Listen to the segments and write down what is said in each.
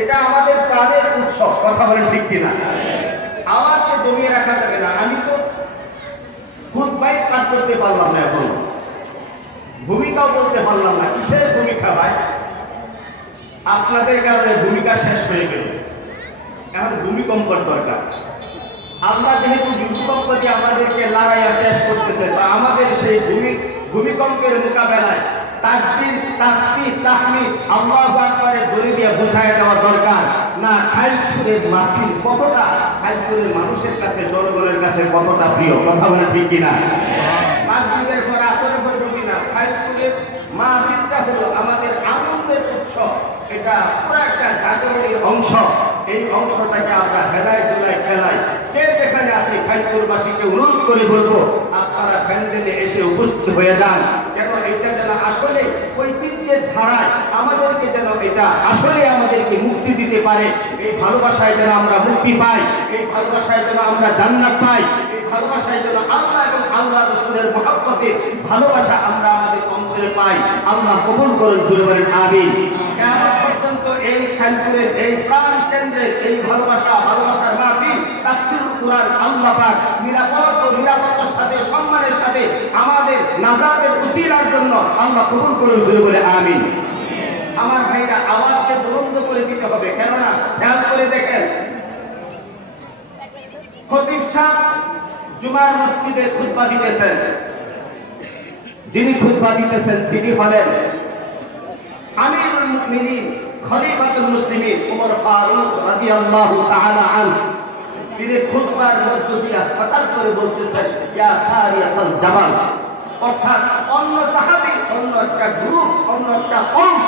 এটা আমাদের প্রাণের উৎসব, কথা বলেন ঠিক কিনা? আওয়াজকে দমিয়ে রাখা যাবে না। আমি তো খুতবাই পাঠ করতে পারলাম না, এখন ভূমিকাও বলতে পারলাম না। কিসের ভূমিকা ভাই? আপনাদের কারণে ভূমিকা শেষ হয়ে গেল। এখন ভূমিকম্পর দরকার। আমরা যেহেতু ভূমিকম্প দিয়ে আমাদেরকে লড়াইয়া শেষ করতেছে, বা আমাদের সেই ভূমিকম্পের মোকাবেলায় তাকবীর, তাসবিহ, তাহমিদ, আল্লাহু আকবারের দড়ি দিয়ে বোঝায় দেওয়া দরকার না। খাইরপুরের মাহফিল কতটা, খাইরপুরের মানুষের কাছে, জনগণের কাছে কতটা প্রিয়, কথা বলে ঠিক কিনা? মাগরিবের পর আসরের পর ঢুকি না, খাইরপুরের মাহফিলটা হলো আমাদের আনন্দের উৎসব। এটা পুরো একটা জাগরণের অংশ। এই অংশটাকে আমরা হেলায় দোলায় খেলাই। যে যেখানে আসি খাইরপুরবাসীকে অনুরোধ করে বলবো, আপনারা প্যান্ডেলে এসে উপস্থিত হয়ে যান। কেন এটা যেন আসলে ঐতিহ্যের ধারায় আমাদেরকে যেন এটা আসলে আমাদেরকে মুক্তি দিতে পারে। এই ভালোবাসায় যেন আমরা মুক্তি পাই, এই ভালোবাসায় যেন আমরা জান্নাত পাই, এই ভালোবাসায় যেন আল্লাহ এবং আল্লাহ রাসূলের মহব্বতে ভালোবাসা আমরা আমাদের অন্তরে পাই। আল্লাহ কবুল করুন, জোরে বলেন আমিন। কিয়ামত পর্যন্ত এই খাইরপুরের এই প্রাণ কেন্দ্রের এই ভালোবাসার মাহফিল তাফসীরুল কুরআন আল্লাহ পাক নিরাপত্তার সাথে, সম্মানের সাথে আমাদের নাজাতের উসিলার জন্য আল্লাহ কবুল করুন, জোরে বলে আমিন। আমার ভাইরা, আওয়াজকে বুলন্দ করে দিতে হবে, কেননা খেয়াল করে দেখেন, খতিব সাহেব জুমার মসজিদে খুতবা দিতেছেন। যিনি খুতবা দিতেছেন তিনি হলেন আমিরুল মুমিনিন খলিফাতুল মুসলিমিন ওমর ফারুক রাদিয়াল্লাহু তাআলা আনহু। তিনি খুতবার মধ্য দিয়ে হঠাৎ করে বলতেছেন, ইয়া সারিয়াতুল জাবাল, অর্থাৎ অন্য সাহাবী, অন্য একটা গ্রুপ, অন্য একটা কওম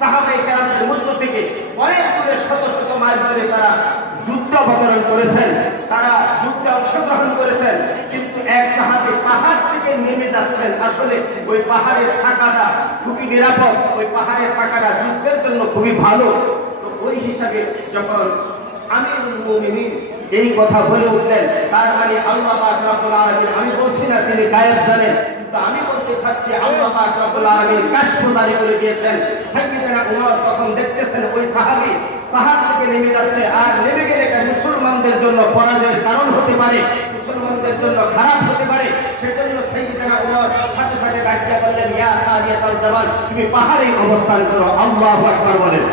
সাহাবায়ে কেরামের মধ্য থেকে অনেক দূরে শত শত মাইল ধরে তারা যুদ্ধ অবতরণ করেছেন, তারা যুদ্ধে অংশগ্রহণ করেছেন। কিন্তু এক সাহাবী পাহাড় থেকে নেমে যাচ্ছেন। আসলে ওই পাহাড়ে থাকাটা খুবই নিরাপদ, ওই পাহাড়ে থাকাটা যুদ্ধের জন্য খুবই ভালো। তো ওই হিসাবে যখন আমিরুল মুমিনিন এই কথা বলে উঠলেন, তার মানে আল্লাহ পাক রব্বুল আলামিন, আমি বলছি না তিনি গায়েব জানেন, কিন্তু আমি বলতে চাচ্ছি আল্লাহ পাক রব্বুল আলামিন কাশফ জারি করে দিয়েছেন। সাইয়েদনা উমর তখন দেখতেছেন ওই সাহাবী পাহাড় থেকে নেমে যাচ্ছে, আর নেমে গেলে এটা মুসলমানদের জন্য পরাজয়ের কারণ হতে পারে, মুসলমানদের জন্য খারাপ হতে পারে। সেজন্য সাইয়েদনা উমর সাথে সাথে ডাকিয়ে বললেন, ইয়া সারিয়াতুল জাবাল, তুমি পাহাড়ে অবস্থান করো। আল্লাহু আকবার বলেন।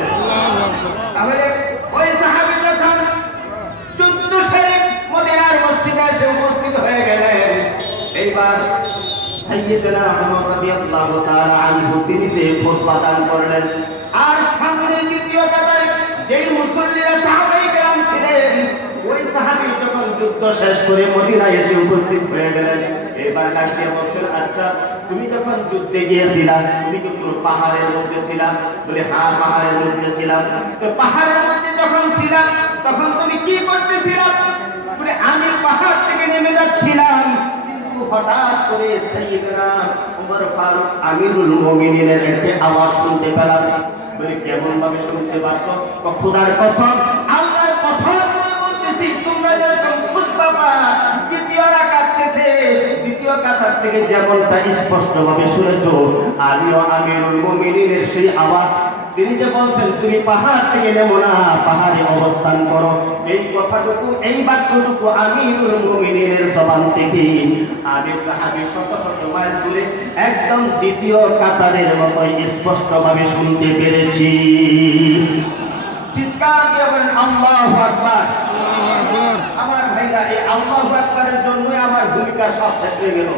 তাহলে ওই সাহাবী যখন যুদ্ধ সেরে মদিনার মসজিদে এসে উপস্থিত হয়ে গেলেন, এইবার সাইয়েদনা উমর রাদিয়াল্লাহু তাআলা আনহু তিনি যে খুতবা দান করলেন, আর সামনে দ্বিতীয় কাতারে যেই মুসল্লিরা সাহাবায়ে কেরাম ছিলেন, ওই সাহাবী যখন যুদ্ধ শেষ করে মদিনায় এসে উপস্থিত হয়ে গেলেন, এবার ডাকিয়ে বলছেন, আচ্ছা তুমি যখন যুদ্ধে গিয়েছিলা তুমি কিন্তু পাহাড়ের মধ্যে ছিলা? বলে হ্যাঁ, পাহাড়ের মধ্যে ছিলাম। তো পাহাড়ের মধ্যে যখন ছিলাম তখন তুমি কি করতেছিলা? বলে আমি পাহাড় থেকে নেমে যাচ্ছিলাম, কিন্তু হঠাৎ করে সাইয়েদনা ওমর ফারুক আমিরুল মুমিনিনের একটা আওয়াজ শুনতে পেলাম। বলে কেমন ভাবে শুনতে পারছো? খোদার কসম, আল্লাহর কসম করে বলতেছি, তোমরা যখন খুতবা পাঠ দ্বিতীয় রাকাত থেকে যেমনটা স্পষ্ট ভাবে শুনেছো, আমিও আমিরুল মুমিনিনের সেই আওয়াজ, তিনি যে বলছেন তুমি পাহাড় থেকে নেমো না, পাহাড়ে অবস্থান করো, এই কথাটুকু, এই বাক্যটুকু আমিরুল মুমিনিনের জবান থেকে আমি সাহাবী শত শত মাইল দূরে একদম দ্বিতীয় কাতারের মতো স্পষ্ট ভাবে শুনতে পেরেছি। চিৎকার দিয়ে বলেন আল্লাহু আকবার। আমার ভাইরা, এই আল্লাহু আকবারের জন্যই আমার ভূমিকা সব শেষ হয়ে গেল।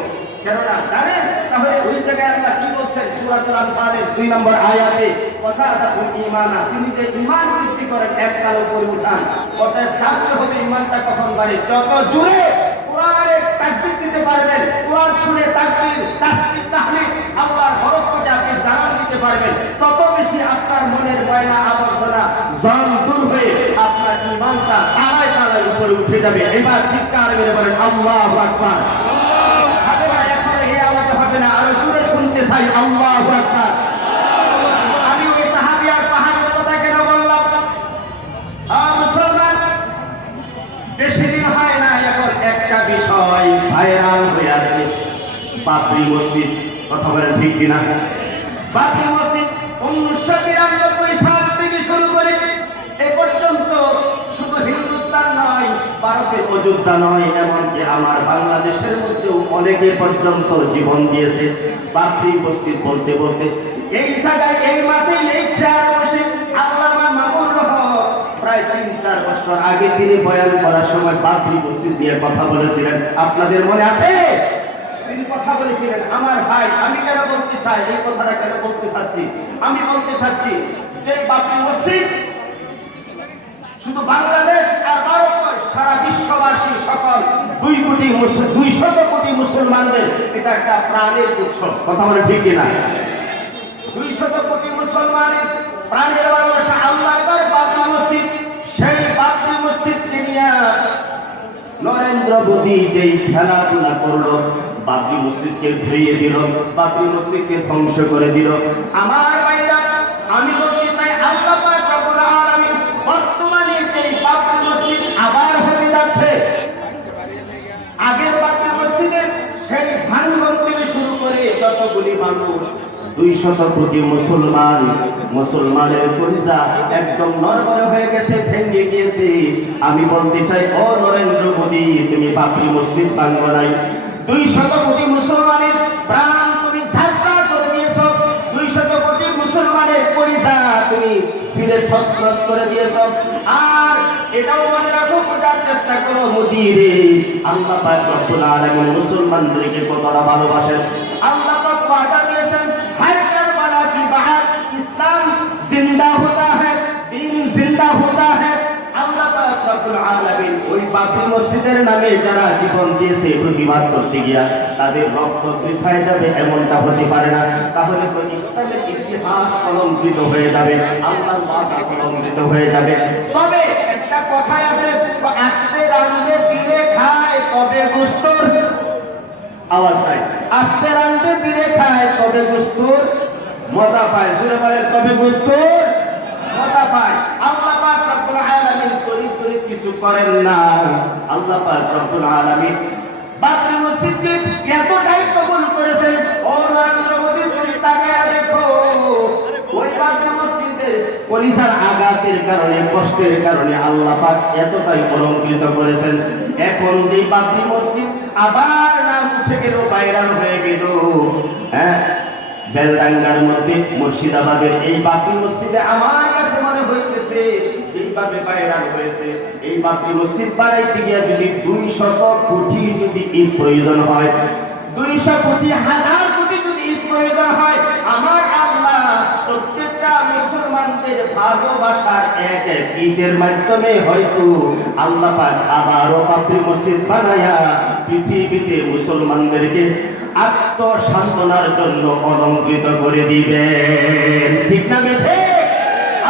কেননা জানেন, তাহলে ওই জায়গায় আল্লাহ কি বলছেন সূরাতুল আনফালের 2 নম্বর আয়াতে, ওয়াসাদাতুল ঈমানা, তিনি যে ঈমান বৃদ্ধি করেন এককাল উপরে উঠান। অতএব জানতে হবে ঈমানটা কখন বাড়ে। যত জোরে কোরআনের তাকবীর দিতে পারবেন, কোরআন শুনে তাকবীর, তাসবিহ, তাহমিদ, আল্লাহর বরকতকে আপনি জানান দিতে পারবেন, তত বেশি আপনার মনের ময়লা আবর্জনা জল দূর হয়ে আপনার ঈমানটা তালায় তালায় উপরে উঠে যাবে। এবার চিৎকার করে বলেন আল্লাহু আকবার। আরো জোরে শুনতে চাই আল্লাহু আকবার। আমি ওই সাহাবী আর পাহাড়ের কথা কেন বললাম? মুসলমান, বেশি দিন হয় না, এখন একটা বিষয় ভাইরাল হয়ে আছে, বাবরি মসজিদ। কথা বলেন ঠিক কিনা? বাবরি মসজিদ 1993 সাল থেকে শুরু করে যোদ্ধা নয়, এমনকি আমার বাংলাদেশের মধ্যেও অনেকে পর্যন্ত জীবন দিয়েছে বাবরি মসজিদ বলতে বলতে। এই জায়গায় এই মাঠে এই চেয়ার বসে আল্লামা মামুনুল হক প্রায় 3-4 বছর আগে তিনি বয়ান করার সময় বাবরি মসজিদ নিয়ে কথা বলেছিলেন। আপনাদের মনে আছে? তিনি কথা বলেছিলেন। আমার ভাই, আমি কেন বলতে চাই এই কথাটা, কেন বলতে চাচ্ছি? আমি বলতে চাচ্ছি যে বাবরি মসজিদ শুধু বাংলাদেশ আর ভারত নয়, সারা বিশ্ববাসী সকল 200 কোটি মুসলমানদের এটা একটা প্রাণের উৎসব। কথা বলে ঠিক কিনা? 200 কোটি মুসলমানের প্রাণের ভালোবাসা আল্লাহর ঘর বাবরি মসজিদ। সেই বাবরি মসজিদকে নিয়ে নরেন্দ্র মোদী যেই খেলাধুলা করলো, বাবরি মসজিদকে ভেঙে দিল, বাবরি মসজিদকে ধ্বংস করে দিল। আমার ভাইরা, আমি বলতে চাই আল্লাহ পাক রব্বুল আলামিন বর্তমানে যেই বাবরি মসজিদ আবার হতে যাচ্ছে, আগের বাবরি মসজিদের সেই ভাঙন থেকে শুরু করে যতগুলি মানুষ 200 কোটি মুসলমানের কলিজা একদম নড়বড়ে হয়ে গেছে, ভেঙে গিয়েছে। আমি বলতে চাই, ও নরেন্দ্র মোদী, তুমি বাবরি মসজিদ ভাঙো নাই, 200 কোটি মুসলমানের প্রাণ তুমি ধাক্কা করে দিয়েছ, 200 কোটি মুসলমানের কলিজা তুমি সিলে থসথস করে দিয়েছ। আর এটাও মনে রাখো, বোঝার চেষ্টা করো মোদী রে, আল্লাহ পাক রব্বুল আলামিন মুসলমানদেরকে কতটা ভালোবাসেন। আল্লাহ পাক ওয়াদা দিয়েছেন, हर करबला की बात इस्लाम जिंदा होता है, दीन जिंदा होता है। আল্লাহ পাক রব্বুল আলামিন ওই বাবরি মসজিদের নামে যারা জীবন দিয়েছে প্রতিবাদ করতে গিয়া তাদের রক্ত বৃথায় যাবে এমনটা হতে পারে না। তাহলে তো ইসলামের ইতিহাস কলঙ্কিত হয়ে যাবে, আল্লাহর ওয়াদা কলঙ্কিত হয়ে যাবে। তবে একটা কথাই আছে, আস্তে রাঁধলে দিলে খায় তবে গুস্তর, আওয়াজ নাই, আস্তে রাঁধলে দিলে খায় তবে গুস্তর মজা পায়। জোরে বলেন, তবে গুস্তর মজা পায়। আল্লাহ পাক রব্বুল আলামিন তরিত কিছু করেন না। আল্লাহ পাক রব্বুল আলামিন বাবরি মসজিদকে এতটাই কবুল করেছেন। ও নরেন্দ্র মোদী, তুমি তাকায়া দেখো, ওই বাবরি মসজিদের কলিজার আঘাতের কারণে, কষ্টের কারণে আল্লাহ পাক এতটাই কলঙ্কিত করেছেন। এখন যে বাবরি মসজিদ আবার নাম উঠে গেল, ভাইরাল হয়ে গেল, হ্যাঁ, বেলডাঙ্গার মধ্যে মুর্শিদাবাদের এই বাবরি মসজিদে আমার কাছে মনে হইতেছে যেইভাবে ভাইরাল হয়েছে, এই বাবরি মসজিদ বানাইতে গিয়ে যদি 200 কোটি যদি ঈদ প্রয়োজন হয়, 200 কোটি, 1000 কোটি যদি ঈদ প্রয়োজন হয়, আমার আল্লাহ প্রত্যেকটা মুসলমানদের ভালোবাসার এক এক ঈদের মাধ্যমে হয়তো আল্লাহ পাক আবারও বাবরি মসজিদ বানায়া পৃথিবীতে মুসলমানদেরকে আত্মসান্ত্বনার জন্য অলঙ্কৃত করে দিবেন। ঠিক না বেঠে?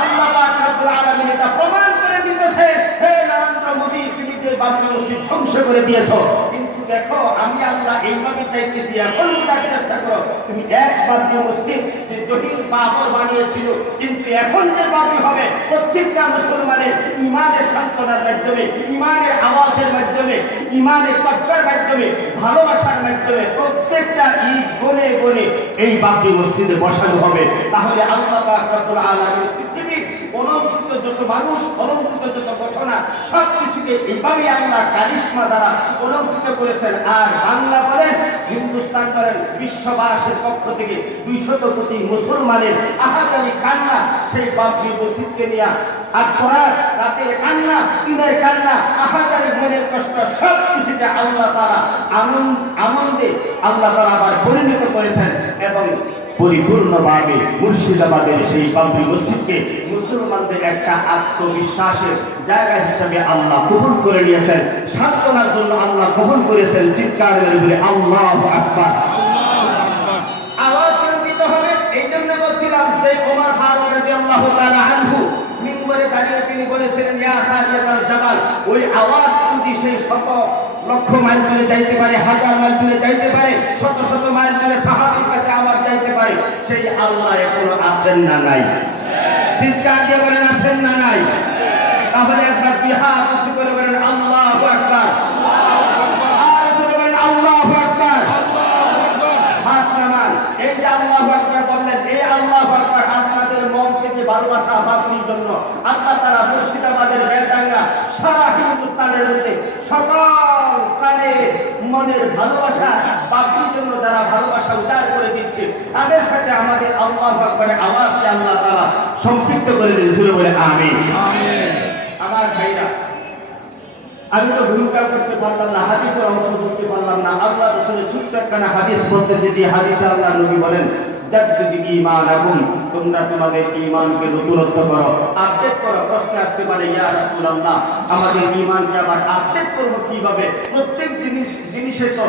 আল্লাহ পাক রব্বুল আলামিন এটা প্রমাণ করে দিতেছে। হে নরেন্দ্র মোদী, তুমি যে বাবরি মসজিদ ধ্বংস করে দিয়েছো, কিন্তু দেখো আমি আল্লাহ এইভাবে চাইতেছি, এখন বোঝার চেষ্টা করো, তুমি এক বাবরি মসজিদ যে জহির বাবর বানিয়েছিল, কিন্তু এখন যে বাবরি হবে প্রত্যেকটা মুসলমানের ইমানের সান্ত্বনার মাধ্যমে, ইমানের আওয়াজের মাধ্যমে, ইমানের তকবার মাধ্যমে, ভালোবাসার মাধ্যমে প্রত্যেকটা ঈদ গনে গনে এই বাবরি মসজিদে বসানো হবে। তাহলে আল্লাহ পাক রব্বুল আলামিন পৃথিবীর অলঙ্কৃত যত মানুষ, অলঙ্কৃত যত ঘটনা, সব কিছুকে এইভাবে আল্লাহ কারিশমা দ্বারা অলঙ্কৃত করেছেন। আর বাংলা বলেন, হিন্দুস্তান বলেন, বিশ্ববাসীর পক্ষ থেকে 200 কোটি মুসলমানের আহাজারি কান্না সেই বাবরি মসজিদকে নিয়ে, আর পড়ার রাতের কান্না, দিনের কান্না, আহাজারি মনের কষ্ট, সব কিছুকে আল্লাহ তাআলা আনন্দে আল্লাহ তাআলা আবার পরিণত করেছেন এবং পরিপূর্ণভাবে মুর্শিদাবাদের সেই বাবরি মসজিদকে মুসলমানদের একটা আত্মবিশ্বাসের জায়গা হিসেবে আল্লাহ কবুল করে নিয়েছেন। সান্ত্বনার জন্য আল্লাহ কবুল করেছেন। চিৎকার করে বলে আল্লাহু আকবার। আওয়াজ দিতে হবে। এই জন্য বলছিলাম যে ওমর ফারুক রাদিয়াল্লাহু তাআলা আনহু মিম্বরে দাঁড়িয়ে তিনি বলেছিলেন, ইয়া সাহিয়াতাল জাবাল, ওই আওয়াজ যদি সেই শত লক্ষ মাইল দূরে যাইতে পারে, 1000 মাইল দূরে যাইতে পারে, শত শত মাইল দূরে সাহাবীর কাছে আওয়াজ যাইতে পারে, সেই আল্লাহ এখনো আছেন না নাই? চিৎকার দিয়ে বলেন, আছেন না নাই? তাহলে একবার বিহার উঁচু করে বলেন আল্লাহু আকবার। আর জোরে বলেন আল্লাহু আকবার। হাত নামান। এই যে আল্লাহু আকবার বললেন, এই আল্লাহু আকবার আপনাদের মন থেকে ভালোবাসা বাবরির জন্য আল্লাহ তাআলা মুর্শিদাবাদের বেলডাঙ্গা সারা হিন্দুস্তানের মধ্যে সকল মনের ভালোবাসা বাপটির জন্য যারা ভালোবাসা উদার করে দিচ্ছে তাদের সাথে আমাদের আল্লাহু আকবারের আওয়াজকে আল্লাহ তাআলা সম্পৃক্ত করে দিন। জোরে বলে আমিন। আমার ভাইরা, আমি তো ভূমিকা করতে পারলাম না, হাদিসের অংশ করতে পারলাম না। আল্লাহ রাসূলের ছোট্ট একখানা হাদিস বলতেছে, যে হাদিসে আল্লাহ নবী বলেন, জাদ্দিদু ঈমানাকুম, তোমরা তোমাদের ঈমানকে নতুনত্ব করো, আপডেট করো। প্রশ্ন আসতে পারে, ইয়া রাসূলুল্লাহ, আমাদের ঈমানকে আবার আপডেট করব কিভাবে? প্রত্যেক জিনিসে তো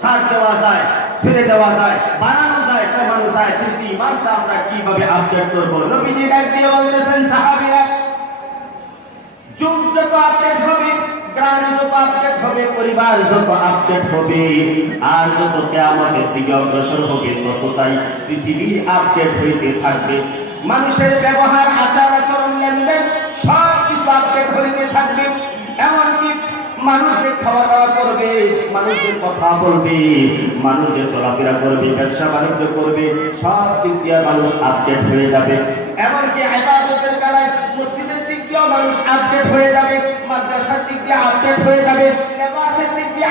ছাড় দেওয়া যায়, ছেড়ে দেওয়া যায়, বানানো যায়, কমানো যায়, কিন্তু ঈমানটা আমরা কিভাবে আপডেট করব? নবীজি ডাক দিয়ে বলতেছেন, সাহাবীরা, যুগ যত আপডেট হবে, গ্রাম যত আপডেট হবে, পরিবার যত আপডেট হবে, আর যত কিয়ামতের দিকে অগ্রসর হবে, তত তাই পৃথিবী আপডেট হইতে থাকবে। মানুষের ব্যবহার, আচার আচরণ, লেনদেন সব কিছু আপডেট হইতে থাকবে। এমনকি মানুষ যে খাওয়া দাওয়া করবে, মানুষ যে কথা বলবে, মানুষ যে চলাফেরা করবে, ব্যবসা বাণিজ্য করবে, সব দিক দিয়ে মানুষ আপডেট হয়ে যাবে। এমনকি ইবাদতের বেলায় মসজিদের দিক দিয়েও মানুষ আপডেট হয়ে যাবে, মাদ্রাসার দিক দিয়ে আপডেট হয়ে যাবে, নেমাজের দিক দিয়ে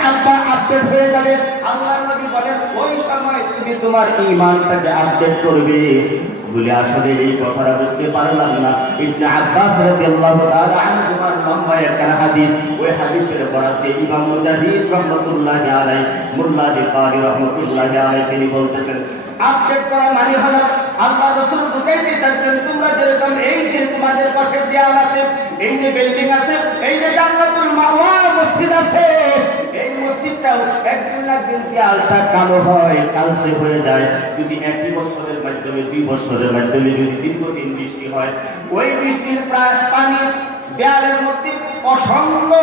আপডেট হয়ে যাবে। আল্লাহর নবী বলেন, ওই সময় তুমি তোমার ঈমানটাকে আপডেট করবে। বলে আসলে এই কথাটা বুঝতে পারলাম না। ইবনে আব্বাস রাদিয়াল্লাহু তাআলা আনহুমার লম্বা একটা হাদিস, ওই হাদিসের বরাতে ইমাম মুজাহিদ রাহমাতুল্লাহি আলাইহি, মুল্লা কারি রাহমাতুল্লাহি আলাইহি তিনি বলতেছেন, আপডেট করা মানে হলো আল্লাহ রাসূল বুঝাইতে চাচ্ছেন, তোমরা যেরকম এই যে তোমাদের পাশে দেয়াল আছে, এই যে বিল্ডিং আছে, এই যে জান্নাতুল মাওয়া মসজিদ আছে, এই মসজিদটাও একদিন না একদিন দেয়ালটা কালো হয়, কালচে হয়ে যায়। যদি একই বছরের মাধ্যমে, 2 বছরের মাধ্যমে যদি দীর্ঘদিন বৃষ্টি হয়, ওই বৃষ্টির প্রায় পানি দেয়ালের মধ্যে অসংখ্য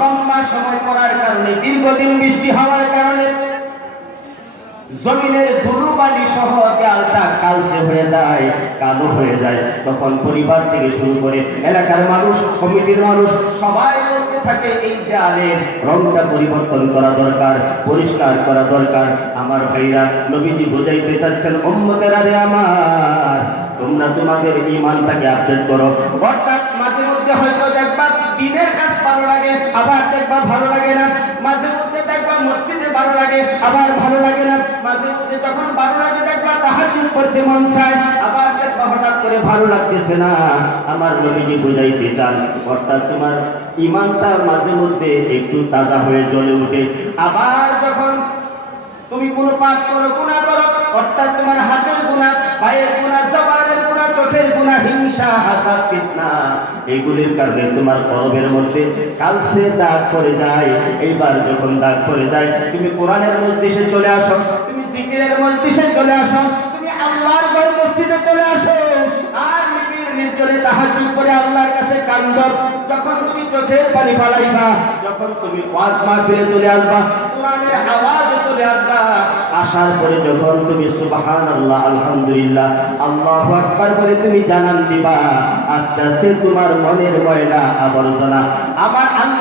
লম্বা সময় পড়ার কারণে, দীর্ঘদিন বৃষ্টি হওয়ার কারণে জমিনের ধুলো বালি সহ দেয়ালটা কালচে হয়ে যায়, কালো হয়ে যায়। তখন পরিবার থেকে শুরু করে এলাকার মানুষ, কমিটির মানুষ সবাই বলতে থাকে, এই দেয়ালের রংটা পরিবর্তন করা দরকার, পরিষ্কার করা দরকার। আমার ভাইরা, নবীজি বুঝাইতে চাচ্ছেন, উম্মতেরা রে আমার, তোমরা তোমাদের ঈমানটাকে আপডেট করো। অর্থাৎ মাঝে মধ্যে হয়তো দেখবা দিনের কাজ ভালো লাগে, আবার দেখবা ভালো লাগে না। মাঝে মধ্যে দেখবা মসজিদে ভালো লাগে, আবার ভালো লাগে না। মাঝে মধ্যে যখন ভালো লাগে দেখবা তাহাজ্জুদ করতে মন চায়, আবার দেখবা হঠাৎ করে ভালো লাগতেছে না। আমার নবীজি বুঝাইতে চান, অর্থাৎ তোমার ঈমানটা মাঝে মধ্যে একটু তাজা হয়ে জ্বলে ওঠে। আবার যখন তুমি কোনো পাপ করো, গুনাহ করো, অর্থাৎ তোমার হাতের গুনাহ, পায়ের গুনাহ, জবানের গুনাহ, চোখের গুনাহ, হিংসা, হাসাদ, ফিতনা, এইগুলির কারণে তোমার কলবের মধ্যে কালচে দাগ পড়ে যায়। এইবার যখন দাগ পড়ে যায়, তুমি কোরআনের মজলিসে চলে আসো, তুমি জিকিরের মজলিসে চলে আসো, তুমি আল্লাহর ঘর মসজিদে চলে আসো, আর নির্জনে তাহাজ্জুদ করে আল্লাহর কাছে কান্দো। যখন তুমি চোখের পানি ফেলাইবা, যখন তুমি ওয়াজ মাহফিলে চলে আসবা, কোরআনের আওয়াজে চলে আসবা, আসার পরে যখন তুমি সুবহানাল্লাহ, আলহামদুলিল্লাহ, আল্লাহু আকবার বলে তুমি জানান দিবা, আস্তে আস্তে তোমার মনের ময়লা আবর্জনা আমার আল্লাহ